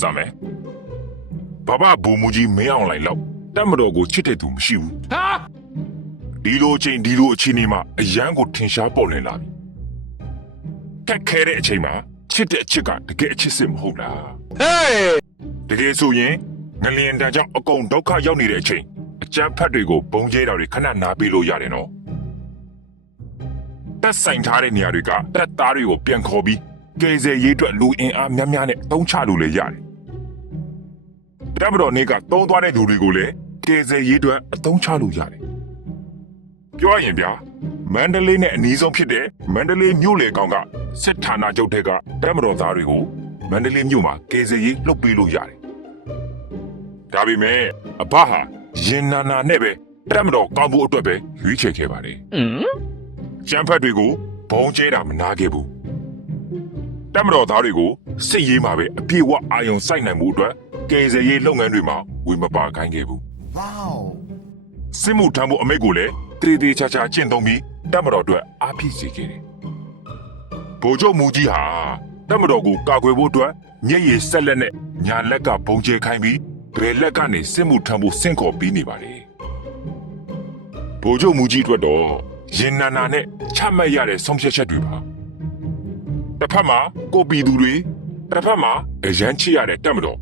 စမယ်ဘာဘာဘူမူကြီးမင်းအောင်လိုက်လောက်တက်မတော်ကိုချစ်တဲ့သူမရှိဘူးဟာဒီလိုအချိန်ဒီလိုအချိန်နေမှာအရန်ကိုထင်ရှားပေါ်လည်လာပြီတက်ခဲတဲ့အချိန်မှာချစ်တဲ့အချစ်ကတကယ်အချစ်စစ်မဟုတ်လားဟေးတကယ်ဆိုရင်ငလျင်တန်ကြောင့်အကုန်ဒုက္ခရောက်နေတဲ့အချိန်အကြမ်းဖက်တွေကိုဘုံကျဲတာတွေခဏနားပေးလို့ရတယ်နော်တက်ဆိုင်ထားတဲ့နေရာတွေကတက်သားတွေကိုပြန်ခေါ်ပြီး ကယ်ဆယ်ရေးအတွက်လူအင်အားများများနဲ့တုံးချလို့လည်းရတယ်တက်မတော်နေကတုံးသွားတဲ့လူတွေကိုလည်းကယ်ဆယ်ရေးအတွက်အတုံးချလို့ရတယ်ပြောရရင်ဗျာမန္တလေးနဲ့အနီးဆုံးဖြစ်တဲ့မန္တလေးမြို့လေကောင်ကစစ်ဌာနချုပ်တဲ့ကတက်မတော်သားတွေကိုမန္တလေးမြို့မှာကယ်ဆယ်ရေးလှုပ်ပေးလို့ရတယ်ဒါပေမဲ့အဘဟာရင်နာနာနဲ့ပဲတက်မတော်ကောင်းဖို့အတွက်ပဲရွေးချယ်ခဲ့ပါတယ်อืม။ကျန်းဖက်တွေကိုဘုံကျဲတာမနာခဲ့ဘူး။ တက်မတော်သားတွေကိုစစ်ရေးမှာပဲအပြည့်အဝအာယုံစိုက်နိုင်မှုအတွက်ကယ်ဆယ်ရေးလုပ်ငန်းတွေမှာဝေမပါခိုင်းခဲ့ဘူး Wow. ။စစ်မှုထမ်းဖို့အမိတ်ကိုလည်းတရေတေချာချာကျင့်သုံးပြီးတက်မတော်အတွက်အားဖြစ်စေခဲ့တယ်။ဗိုလ်ချုပ်မူကြီးဟာတက်မတော်ကိုကာကွယ်ဖို့အတွက်မျက်ရည်ဆက်လက်နဲ့ညာလက်ကဘုံကျဲခိုင်းပြီးဘယ်လက်ကနေစစ်မှုထမ်းဖို့စင့်ခေါ်ပြီးနေပါလေ။ဗိုလ်ချုပ်မူကြီးအတွက်တော့ရင်နာနာနဲ့ချမှတ်ရတဲ့ဆုံးဖြတ်ချက်တွေပါ။ တစ်ဖက်မှာကိုပီသူတွေတစ်ဖက်မှာအရန်ချရတဲ့တက်မတော်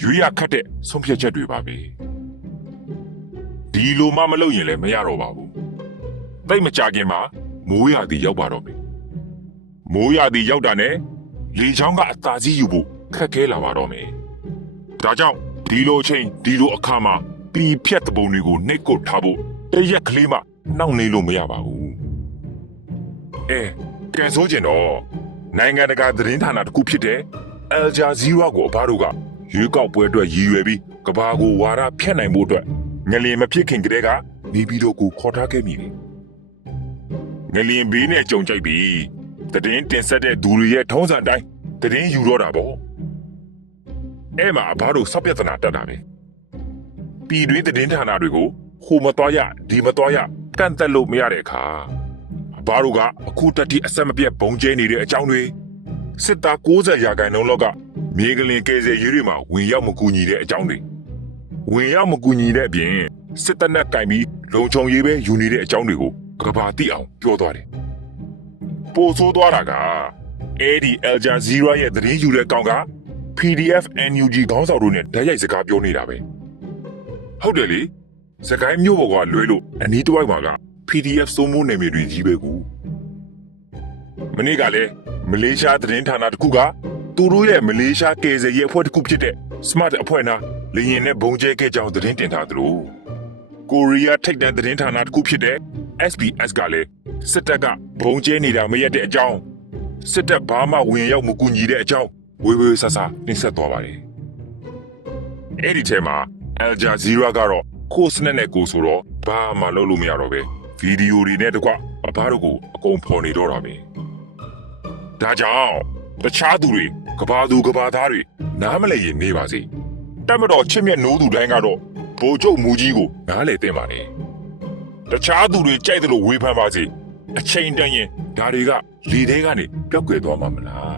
ရွေးရခတ်တဲ့ဆုံးဖြတ်ချက်တွေပါပဲ။ဒီလိုမှမလုပ်ရင်လည်းမရတော့ပါဘူး။သိပ်မကြခင်မှာမိုးရသည်ရောက်ပါတော့မယ်။မိုးရသည်ရောက်တာနဲ့လေချောင်းကအသာစီးယူဖို့ခက်ခဲလာပါတော့မယ်။ဒါကြောင့်ဒီလိုအချိန်ဒီလိုအခါမှာပြည်ဖြတ်တပုံတွေကိုနှိတ်ကုတ်ထားဖို့တရက်ကလေးမှနှောင့်နှေးလို့မရပါဘူး။အဲကဲဆိုကျင်တော့ နိုင်ငံတကာသတင်းဌာနတစ်ခုဖြစ်တဲ့ Al Jazeera ကိုအဘတို့ကရွေးကောက်ပွဲအတွက်ရည်ရွယ်ပြီးကဘာကိုဝါရဖြတ်နိုင်ဖို့အတွက်ငလျင်မဖြစ်ခင်ကတည်းကနေပြီးတော့ကိုခေါ်ထားခဲ့မိတယ်။ငလျင်ဘေးနဲ့ကြုံကြိုက်ပြီးတည်င်းတင်ဆက်တဲ့သူတွေရဲ့ထုံးစံအတိုင်းတည်င်းယူတော့တာပေါ့။အဲ့မှာအဘတို့ဆောက်ပြဿနာတက်တာပဲ။ပြည်တွင်းတည်င်းဌာနတွေကိုဟိုမသွားရဒီမသွားရကန့်သက်လို့မရတဲ့အခါအ ဘတို့ကအခုတက်တိအဆက်မပြတ်ဘုံကျဲနေတဲ့အကြောင်းတွေစစ်သား60ရာခိုင်နှုန်းလောက်ကမြေကလင်ကယ်ဆယ်ရေးတွေမှာဝင်ရောက်မကူညီတဲ့အကြောင်းတွေဝင်ရောက်မကူညီတဲ့အပြင်စစ်တပ်နဲ့ကင်ပြီးလုံခြုံရေးပဲယူနေတဲ့အကြောင်းတွေကိုကဘာတိအောင်ပြောသွားတယ်။ပို့ဆိုးသွားတာကအဲ့ဒီ Al Jazeera ရဲ့သတင်းယူတဲ့ကောင်က PDF NUG ခေါင်းဆောင်တို့နဲ့ဓာတ်ရိုက်စကားပြောနေတာပဲ။ဟုတ်တယ်လေ။စကိုင်းမျိုးပေါ်ကလွဲလို့အနီးတစ်ဝိုက်မှာက PDF စိုးမိုးနယ်မြေတွေကြီးပဲကူ။မနေ့ကလည်းမလေးရှားသတင်းဌာနတစ်ခုကသူတို့ရဲ့မလေးရှားကယ်ဆယ်ရေးအဖွဲ့တစ်ခုဖြစ်တဲ့ Smart အဖွဲ့နာလေရင်နဲ့ဘုံကျဲခဲ့ကြောင်းသတင်းတင်ထားသလိုကိုရီးယားထိပ်တန်းသတင်းဌာနတစ်ခုဖြစ်တဲ့ SBS ကလည်းစစ်တပ်ကဘုံကျဲနေတာမရက်တဲ့အကြောင်းစစ်တပ်ဘာမှဝင်ရောက်မကူညီတဲ့အကြောင်းဝေဝေဆဆနှိမ့်ဆက်သွားပါတယ်။အဲ့ဒီထဲမှာ Al Jazeera ကတော့ခိုးစနက်နဲ့ကိုဆိုတော့ဘာမှလုပ်လို့မရတော့ပဲ ဗီဒီယိုတွေနဲ့တကွအဘတို့ကိုအကုန်ဖော်နေတော့တာပဲ။ဒါကြောင့်တခြားသူတွေကဘာသူကဘာသားတွေနားမလည်ရင်နေပါစေ။တက်မတော်ချစ်မြတ်နိုးသူတိုင်းကတော့ဘိုလ်ချုပ်မူကြီးကိုနားလေတင်ပါလေတခြားသူတွေကြိုက်တယ်လို့ဝေဖန်ပါစေအချိန်တန်ရင်ဒါတွေကလေထဲကနေပျောက်ကွယ်သွားမှာမလား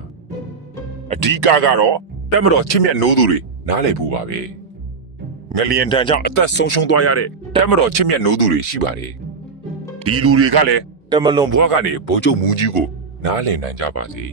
အဓိကကတော့တက်မတော်ချစ်မြတ်နိုးသူတွေနားလေပူပါပဲငလျင်တန်ကြောင့်အသက်ဆုံးရှုံးသွားရတဲ့တက်မတော်ချစ်မြတ်နိုးသူတွေရှိပါတယ် ဒီလူတွေကလည်းတမလွန်ဘွားကနေဘိုလ်ချုပ်မူကြီးကိုနားလည်နိုင်ကြပါစေ